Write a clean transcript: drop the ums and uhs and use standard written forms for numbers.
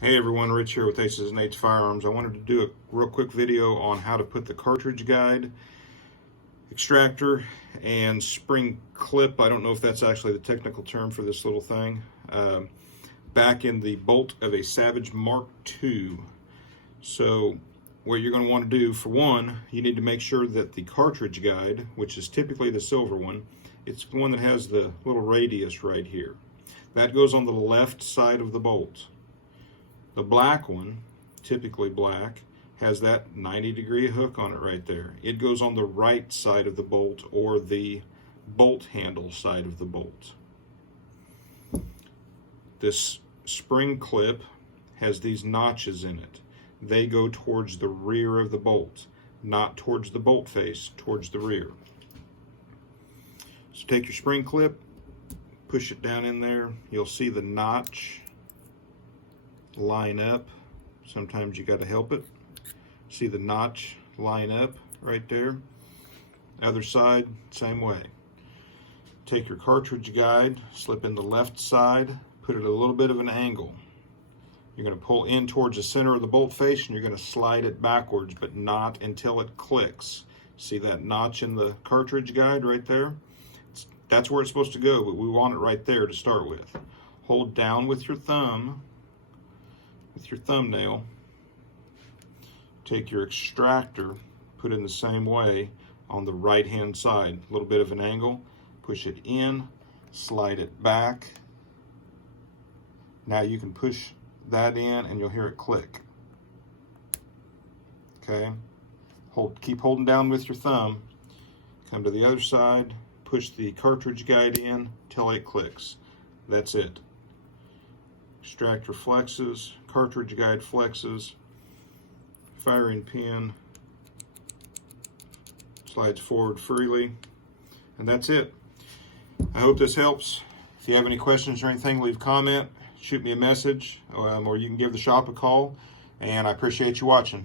Hey everyone, Rich here with Aces and Eights Firearms. I wanted to do a real quick video on how to put the cartridge guide, extractor, and spring clip, I don't know if that's actually the technical term for this little thing, back in the bolt of a Savage MKii. So what you're going to want to do, for one, you need to make sure that the cartridge guide, which is typically the silver one, it's the one that has the little radius right here. That goes on the left side of the bolt. The black one, typically black, has that 90-degree hook on it right there. It goes on the right side of the bolt, or the bolt handle side of the bolt. This spring clip has these notches in it. They go towards the rear of the bolt, not towards the bolt face, towards the rear. So take your spring clip, push it down in there. You'll see the notch line up. Sometimes you got to help it. See the notch line up right there. Other side, same way. Take your cartridge guide, slip in the left side, put it at a little bit of an angle. You're going to pull in towards the center of the bolt face and you're going to slide it backwards, but not until it clicks. See that notch in the cartridge guide right there? That's where it's supposed to go, but we want it right there to start with. Hold down with your thumb, with your thumbnail. Take your extractor, put it in the same way on the right hand side, a little bit of an angle, push it in, slide it back. Now you can push that in and you'll hear it click. Okay, keep holding down with your thumb, come to the other side, push the cartridge guide in till it clicks. That's it. Extractor flexes, cartridge guide flexes, firing pin slides forward freely, and that's it. I hope this helps. If you have any questions or anything, leave a comment, shoot me a message, or you can give the shop a call, and I appreciate you watching.